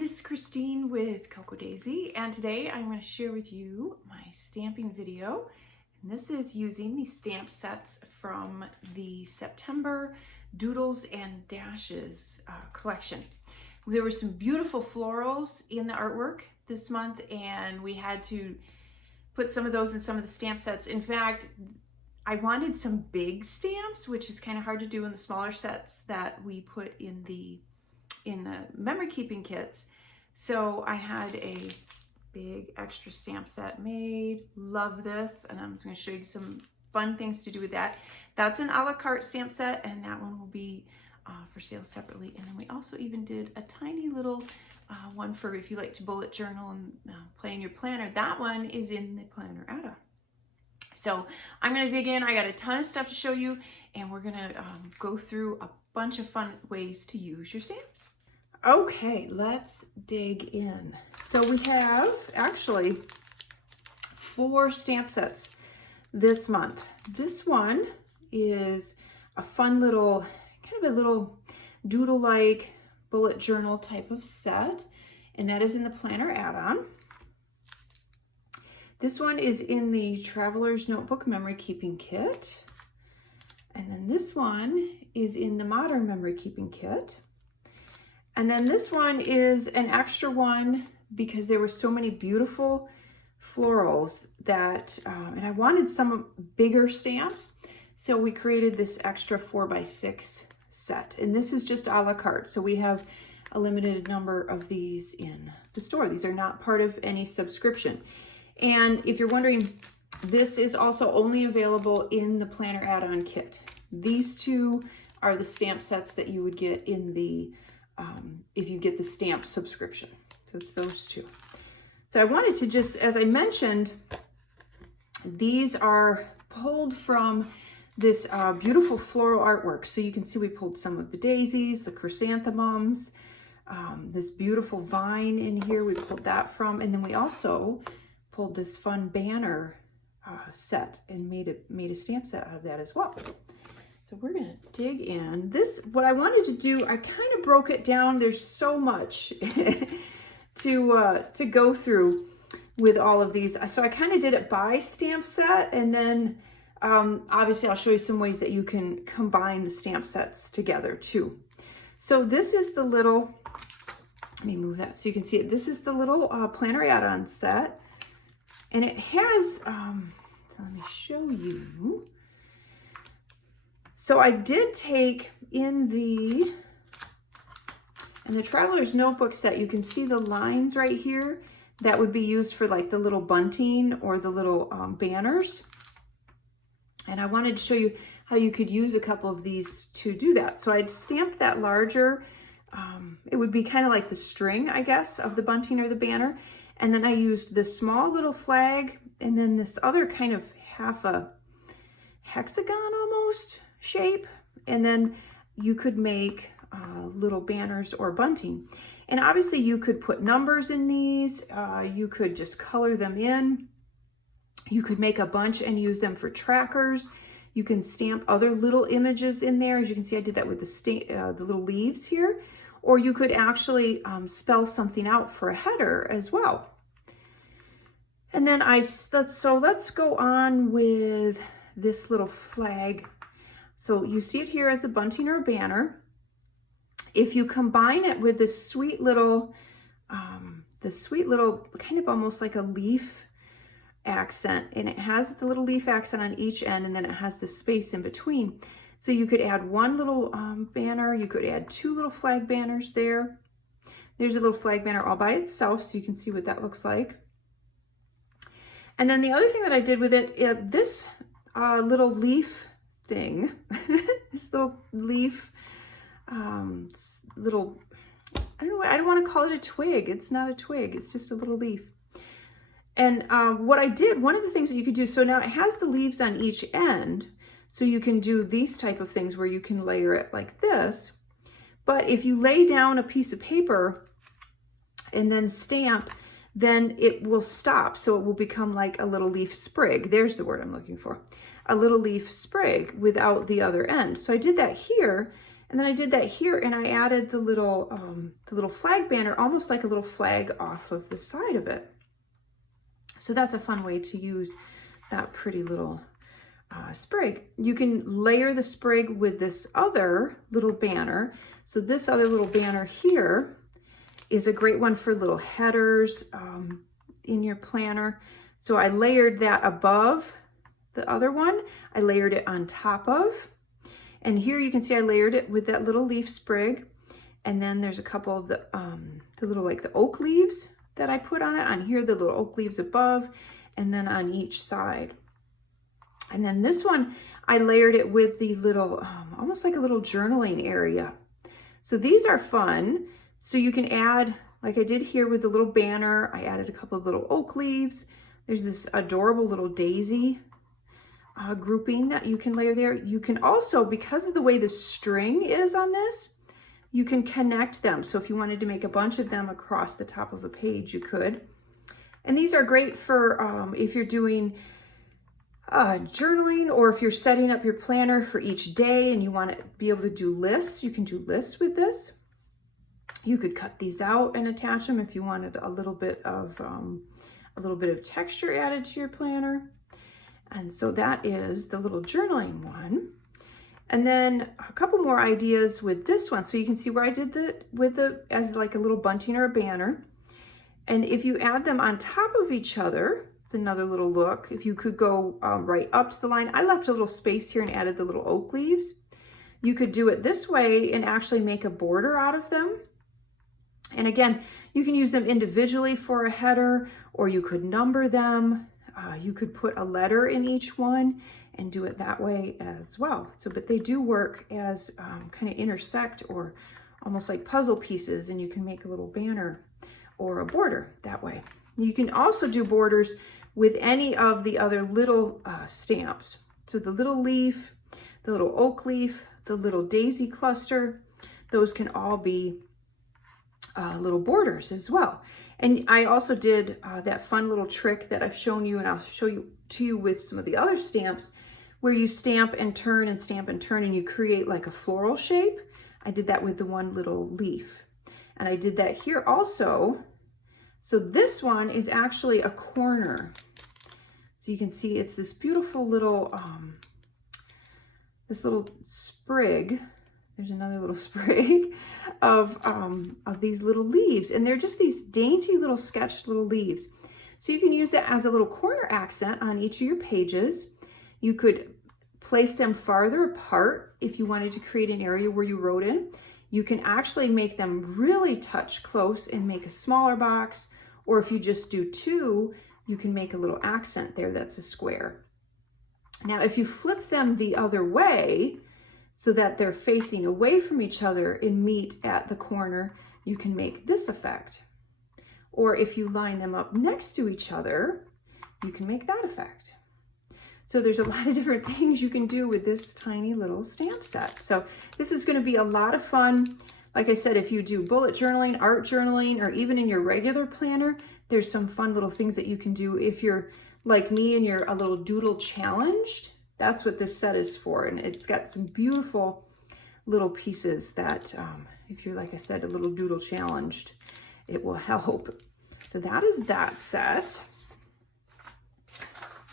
this is Christine with Cocoa Daisy, and today I'm going to share with you my stamping video. And this is using the stamp sets from the September Doodles and Dashes collection. There were some beautiful florals in the artwork this month, and we had to put some of those in some of the stamp sets. In fact, I wanted some big stamps, which is kind of hard to do in the smaller sets that we put in the memory keeping kits. So I had a big extra stamp set made. Love this, and I'm going to show you some fun things to do with that. That's an a la carte stamp set, and that one will be for sale separately. And then we also even did a tiny little one for if you like to bullet journal and play in your planner. That one is in the planner add-on. So I'm going to dig in. I got a ton of stuff to show you, and we're going to go through a bunch of fun ways to use your stamps. Okay, let's dig in. So we have actually 4 stamp sets this month. This one is a fun little, kind of a little doodle-like bullet journal type of set, and that is in the planner add-on. This one is in the Traveler's Notebook Memory Keeping Kit. And then this one is in the Modern Memory Keeping Kit. And then this one is an extra one because there were so many beautiful florals that, and I wanted some bigger stamps. So we created this extra 4x6 set. And this is just a la carte. So we have a limited number of these in the store. These are not part of any subscription. And if you're wondering, this is also only available in the planner add-on kit. These two are the stamp sets that you would get in the, if you get the stamp subscription. So it's those two. So I wanted to just, as I mentioned, these are pulled from this beautiful floral artwork. So you can see we pulled some of the daisies, the chrysanthemums, this beautiful vine in here, we pulled that from, and then we also pulled this fun banner set and made a stamp set out of that as well. So we're gonna dig in. This, what I wanted to do, I kind of broke it down. There's so much to go through with all of these. So I kind of did it by stamp set, and then obviously I'll show you some ways that you can combine the stamp sets together too. So this is the little, let me move that so you can see it. This is the little planner add-on set. And it has, so let me show you. So I did take in the Traveler's Notebook set, you can see the lines right here that would be used for like the little bunting or the little banners. And I wanted to show you how you could use a couple of these to do that. So I'd stamped that larger, it would be kind of like the string, I guess, of the bunting or the banner. And then I used this small little flag and then this other kind of half a hexagon almost shape. And then you could make little banners or bunting. And obviously you could put numbers in these. You could just color them in. You could make a bunch and use them for trackers. You can stamp other little images in there. As you can see, I did that with the little leaves here. Or you could actually spell something out for a header as well. And then let's go on with this little flag. So you see it here as a bunting or a banner. If you combine it with this sweet little kind of almost like a leaf accent, and it has the little leaf accent on each end, and then it has the space in between. So you could add one little banner, you could add 2 little flag banners there. There's a little flag banner all by itself, so you can see what that looks like. And then the other thing that I did with it, this little leaf thing, this little leaf, I don't want to call it a twig. It's not a twig, it's just a little leaf. And what I did, one of the things that you could do, so now it has the leaves on each end, so you can do these type of things where you can layer it like this. But if you lay down a piece of paper and then stamp, then it will stop. So it will become like a little leaf sprig. There's the word I'm looking for. A little leaf sprig without the other end. So I did that here, And then I did that here, and I added the little flag banner, almost like a little flag off of the side of it. So that's a fun way to use that pretty little sprig. You can layer the sprig with this other little banner. So this other little banner here is a great one for little headers in your planner. So I layered that above the other one. I layered it on top of. And here you can see I layered it with that little leaf sprig. And then there's a couple of the little, like the oak leaves that I put on it. On here, the little oak leaves above, and then on each side. And then this one, I layered it with the little, almost like a little journaling area. So these are fun. So you can add, like I did here with the little banner, I added a couple of little oak leaves. There's this adorable little daisy grouping that you can layer there. You can also, because of the way the string is on this, you can connect them. So if you wanted to make a bunch of them across the top of a page, you could. And these are great for if you're doing journaling, or if you're setting up your planner for each day and you want to be able to do lists. You can do lists with this. You could cut these out and attach them if you wanted a little bit of texture added to your planner. And so that is the little journaling one. And then a couple more ideas with this one. So you can see where I did as like a little bunting or a banner. And if you add them on top of each other, it's another little look. If you could go right up to the line, I left a little space here and added the little oak leaves. You could do it this way and actually make a border out of them. And again, you can use them individually for a header, or you could number them. You could put a letter in each one and do it that way as well. So, but they do work as kind of intersect, or almost like puzzle pieces, and you can make a little banner or a border that way. You can also do borders with any of the other little stamps. So the little leaf, the little oak leaf, the little daisy cluster, those can all be little borders as well. And I also did that fun little trick that I've shown you, and I'll show you to you with some of the other stamps, where you stamp and turn and stamp and turn, and you create like a floral shape. I did that with the one little leaf. And I did that here also. So this one is actually a corner. So you can see it's this beautiful little, this little sprig. There's another little sprig of these little leaves, and they're just these dainty little sketched little leaves. So you can use that as a little corner accent on each of your pages. You could place them farther apart if you wanted to create an area where you wrote in. You can actually make them really touch close and make a smaller box, or if you just do two, you can make a little accent there that's a square. Now, if you flip them the other way, so that they're facing away from each other and meet at the corner, you can make this effect. Or if you line them up next to each other, you can make that effect. So there's a lot of different things you can do with this tiny little stamp set. So this is going to be a lot of fun. Like I said, if you do bullet journaling, art journaling, or even in your regular planner, there's some fun little things that you can do. If you're like me and you're a little doodle challenged, that's what this set is for. And it's got some beautiful little pieces that, if you're, like I said, a little doodle challenged, it will help. So that is that set.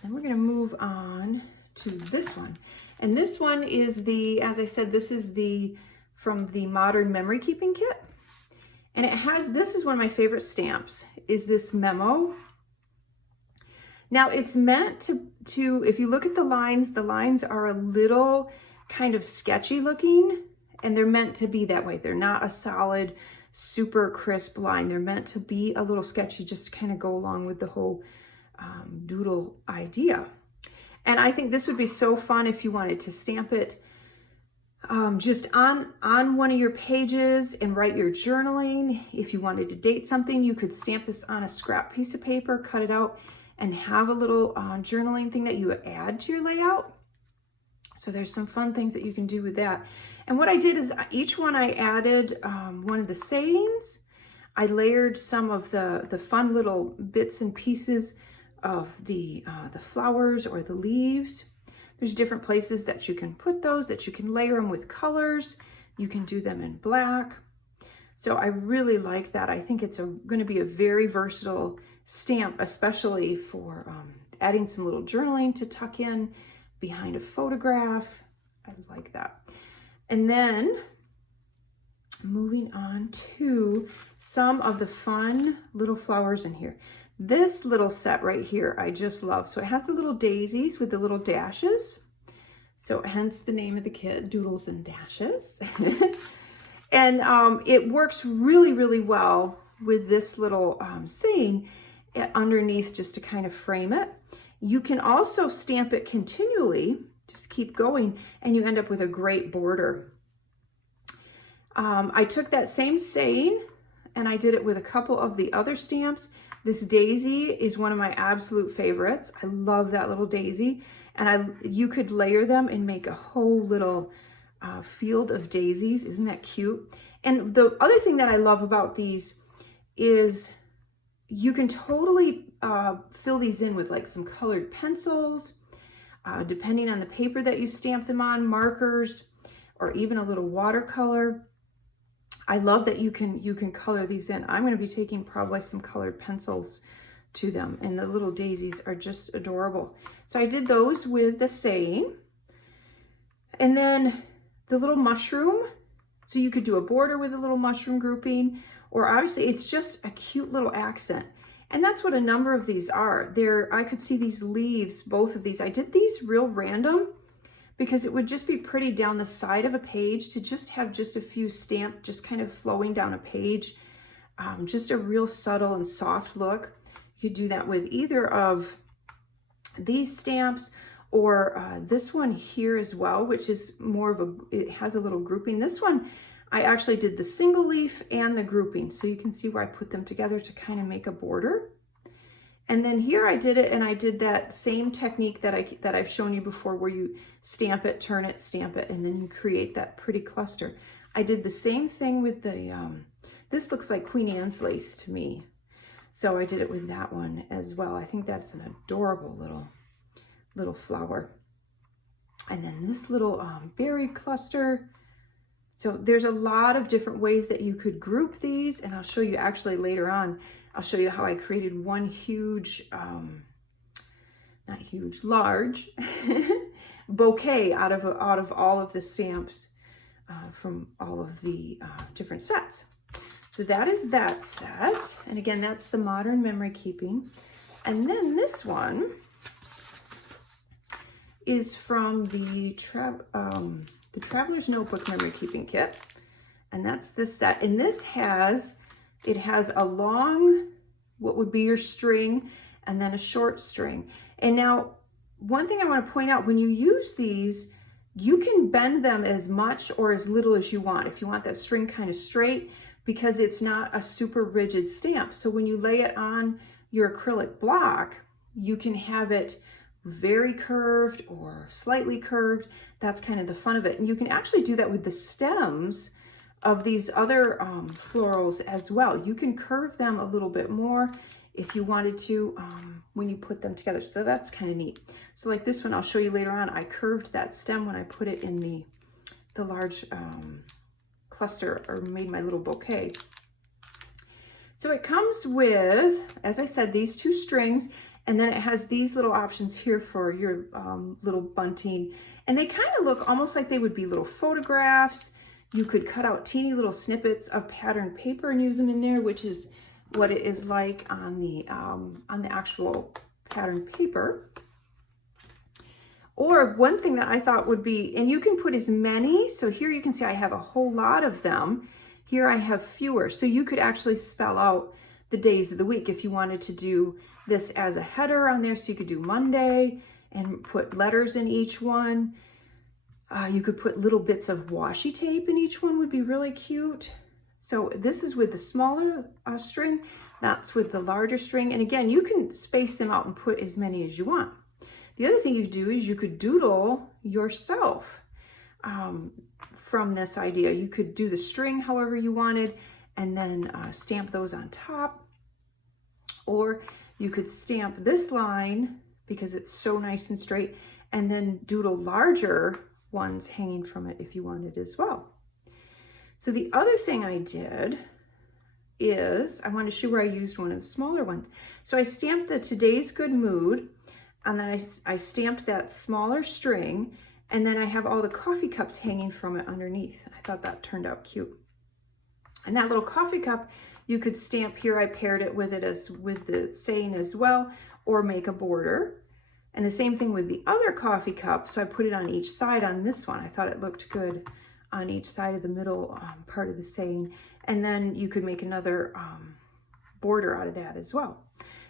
Then we're going to move on to this one. And this one is as I said, this is from the Modern Memory Keeping Kit. And it has, this is one of my favorite stamps, is this memo. Now it's meant to, if you look at the lines are a little kind of sketchy looking, and they're meant to be that way. They're not a solid, super crisp line. They're meant to be a little sketchy, just to kind of go along with the whole doodle idea. And I think this would be so fun if you wanted to stamp it just on one of your pages and write your journaling. If you wanted to date something, you could stamp this on a scrap piece of paper, cut it out, and have a little journaling thing that you add to your layout. So there's some fun things that you can do with that. And what I did is each one I added one of the sayings. I layered some of the fun little bits and pieces of the flowers or the leaves. There's different places that you can put those, that you can layer them with colors. You can do them in black. So I really like that. I think it's going to be a very versatile stamp, especially for adding some little journaling to tuck in behind a photograph. I like that. And then moving on to some of the fun little flowers in here. This little set right here, I just love. So it has the little daisies with the little dashes. So hence the name of the kit, Doodles and Dashes. And it works really, really well with this little saying underneath just to kind of frame it. You can also stamp it continually, just keep going, and you end up with a great border. I took that same saying and I did it with a couple of the other stamps. This daisy is one of my absolute favorites. I love that little daisy. And you could layer them and make a whole little field of daisies. Isn't that cute? And the other thing that I love about these is you can totally fill these in with like some colored pencils, depending on the paper that you stamp them on, markers, or even a little watercolor. I love that you can color these in. I'm going to be taking probably some colored pencils to them, and the little daisies are just adorable. So I did those with the saying. And then the little mushroom. So you could do a border with a little mushroom grouping, or obviously it's just a cute little accent. And that's what a number of these are. I could see these leaves, both of these. I did these real random because it would just be pretty down the side of a page to just have just a few stamped, just kind of flowing down a page. Just a real subtle and soft look. You could do that with either of these stamps or this one here as well, which is more of it has a little grouping. This one, I actually did the single leaf and the grouping. So you can see where I put them together to kind of make a border. And then here I did it, and I did that same technique that I've shown you before, where you stamp it, turn it, stamp it, and then you create that pretty cluster. I did the same thing with the, this looks like Queen Anne's lace to me. So I did it with that one as well. I think that's an adorable little flower. And then this little berry cluster. So there's a lot of different ways that you could group these, and I'll show you actually later on. I'll show you how I created one huge, not huge, large bouquet out of all of the stamps from all of the different sets. So that is that set. And again, that's the Modern Memory Keeping. And then this one is from the Traveler's Notebook Memory Keeping Kit. And that's this set. And this has a long, what would be your string, and then a short string. And now, one thing I want to point out, when you use these, you can bend them as much or as little as you want. If you want that string kind of straight, because it's not a super rigid stamp. So when you lay it on your acrylic block, you can have it very curved or slightly curved. That's kind of the fun of it. And you can actually do that with the stems of these other florals as well. You can curve them a little bit more if you wanted to when you put them together. So that's kind of neat. So like this one, I'll show you later on, I curved that stem when I put it in the large cluster, or made my little bouquet. So it comes with, as I said, these two strings, and then it has these little options here for your little bunting. And they kind of look almost like they would be little photographs. You could cut out teeny little snippets of patterned paper and use them in there, which is what it is like on the actual patterned paper. Or one thing that I thought would be, and you can put as many, so here you can see I have a whole lot of them. Here I have fewer, so you could actually spell out the days of the week if you wanted to do this as a header on there. So you could do Monday and put letters in each one. You could put little bits of washi tape in each one, would be really cute. So this is with the smaller string, that's with the larger string. And again, you can space them out and put as many as you want. The other thing you do is you could doodle yourself from this idea. You could do the string however you wanted, and then stamp those on top. Or you could stamp this line because it's so nice and straight, and then doodle larger ones hanging from it if you wanted as well. So the other thing I did is, I want to show where I used one of the smaller ones. So I stamped the Today's Good Mood, and then I stamped that smaller string, and then I have all the coffee cups hanging from it underneath. I thought that turned out cute. And that little coffee cup, you could stamp here. I paired it with the saying as well, or make a border. And the same thing with the other coffee cup. So I put it on each side on this one. I thought it looked good on each side of the middle part of the saying. And then you could make another border out of that as well.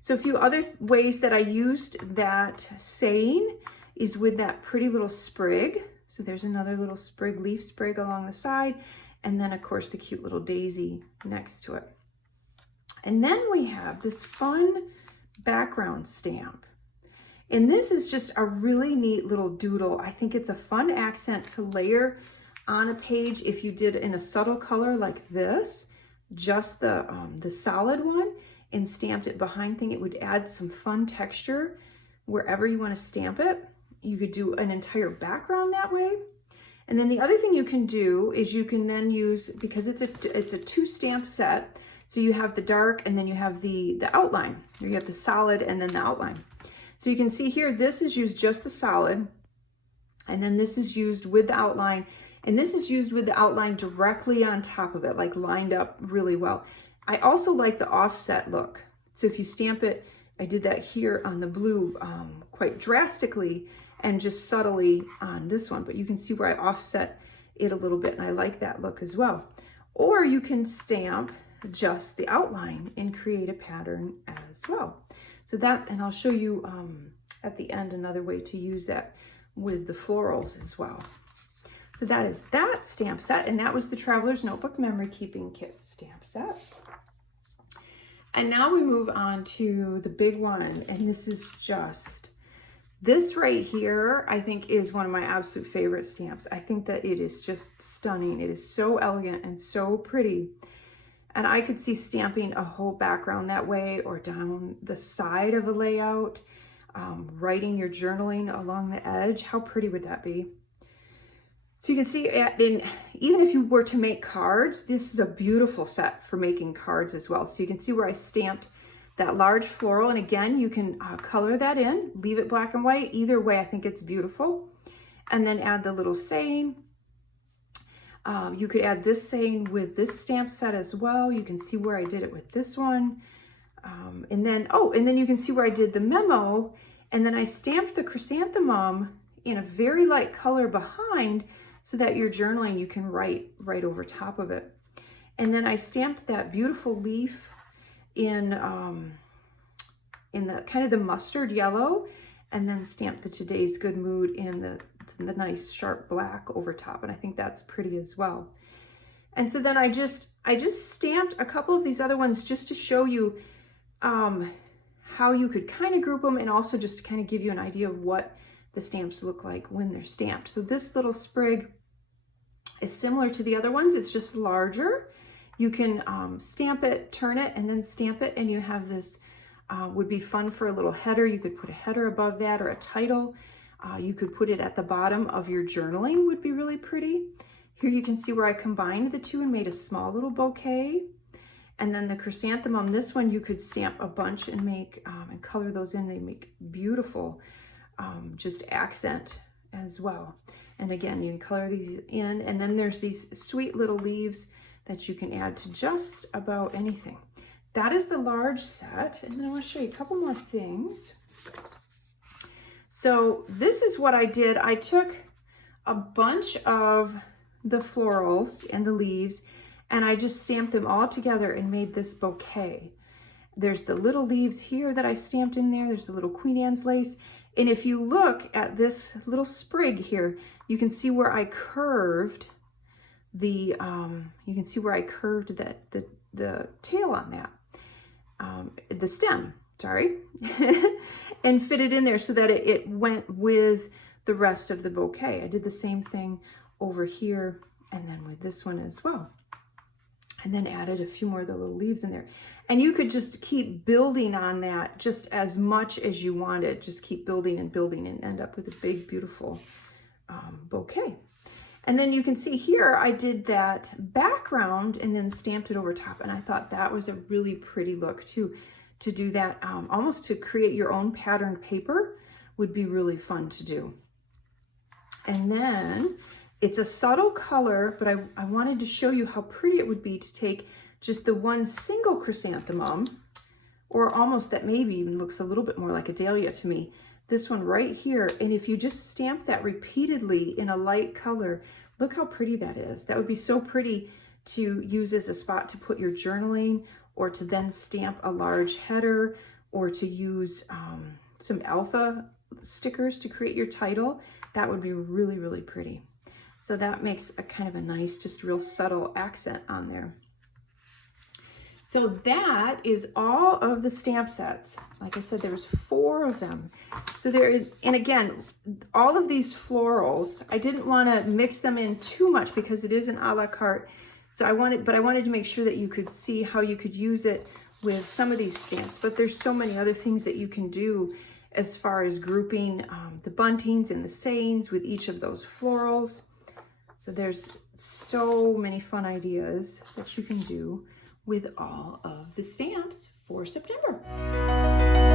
So a few other ways that I used that saying is with that pretty little sprig. So there's another little sprig, leaf sprig along the side. And then of course the cute little daisy next to it. And then we have this fun background stamp. And this is just a really neat little doodle. I think it's a fun accent to layer on a page if you did in a subtle color like this, just the solid one, and stamped it behind thing. It would add some fun texture wherever you want to stamp it. You could do an entire background that way. And then the other thing you can do is you can then use, because it's a 2 stamp set, so you have the dark and then you have the outline. You have the solid and then the outline. So you can see here, this is used just the solid, and then this is used with the outline, and this is used with the outline directly on top of it, like lined up really well. I also like the offset look. So if you stamp it, I did that here on the blue quite drastically and just subtly on this one, but you can see where I offset it a little bit, and I like that look as well. Or you can stamp just the outline and create a pattern as well. So that's, and I'll show you at the end another way to use that with the florals as well. So that is that stamp set, and that was the Traveler's Notebook Memory Keeping Kit stamp set. And now we move on to the big one, and this is just, this right here, I think is one of my absolute favorite stamps. I think that it is just stunning. It is so elegant and so pretty. And I could see stamping a whole background that way, or down the side of a layout, writing your journaling along the edge. How pretty would that be? So you can see, even if you were to make cards, this is a beautiful set for making cards as well. So you can see where I stamped that large floral. And again, you can color that in, leave it black and white. Either way, I think it's beautiful. And then add the little saying. You could add this saying with this stamp set as well. You can see where I did it with this one. And then you can see where I did the memo, and then I stamped the chrysanthemum in a very light color behind so that your journaling, you can write right over top of it. And then I stamped that beautiful leaf in the kind of the mustard yellow, and then stamped the Today's Good Mood in the nice sharp black over top, and I think that's pretty as well. And so then I just stamped a couple of these other ones just to show you how you could kind of group them, and also just to kind of give you an idea of what the stamps look like when they're stamped. So this little sprig is similar to the other ones, it's just larger. You can stamp it, turn it, and then stamp it, and you have this, would be fun for a little header. You could put a header above that, or a title. You could put it at the bottom of your journaling, would be really pretty. Here you can see where I combined the two and made a small little bouquet. And then the chrysanthemum, this one you could stamp a bunch and make, and color those in. They make beautiful, just accent as well. And again, you can color these in. And then there's these sweet little leaves that you can add to just about anything. That is the large set. And then I want to show you a couple more things. So this is what I did. I took a bunch of the florals and the leaves, and I just stamped them all together and made this bouquet. There's the little leaves here that I stamped in there. There's the little Queen Anne's lace. And if you look at this little sprig here, you can see where I curved the the tail on that, the stem, sorry, and fit it in there so that it went with the rest of the bouquet. I did the same thing over here and then with this one as well. And then added a few more of the little leaves in there. And you could just keep building on that just as much as you wanted. Just keep building and building and end up with a big, beautiful bouquet. And then you can see here, I did that background and then stamped it over top. And I thought that was a really pretty look too. To do that, almost to create your own patterned paper would be really fun to do. And then it's a subtle color, but I wanted to show you how pretty it would be to take just the one single chrysanthemum, or almost that maybe even looks a little bit more like a dahlia to me. This one right here, and if you just stamp that repeatedly in a light color, look how pretty that is. That would be so pretty to use as a spot to put your journaling, or to then stamp a large header, or to use some alpha stickers to create your title. That would be really, really pretty. So that makes a kind of a nice, just real subtle accent on there. So that is all of the stamp sets. Like I said, there's 4 of them. So there is, and again, all of these florals, I didn't want to mix them in too much because it is an a la carte. So I wanted to make sure that you could see how you could use it with some of these stamps. But there's so many other things that you can do as far as grouping the buntings and the sayings with each of those florals. So there's so many fun ideas that you can do with all of the stamps for September.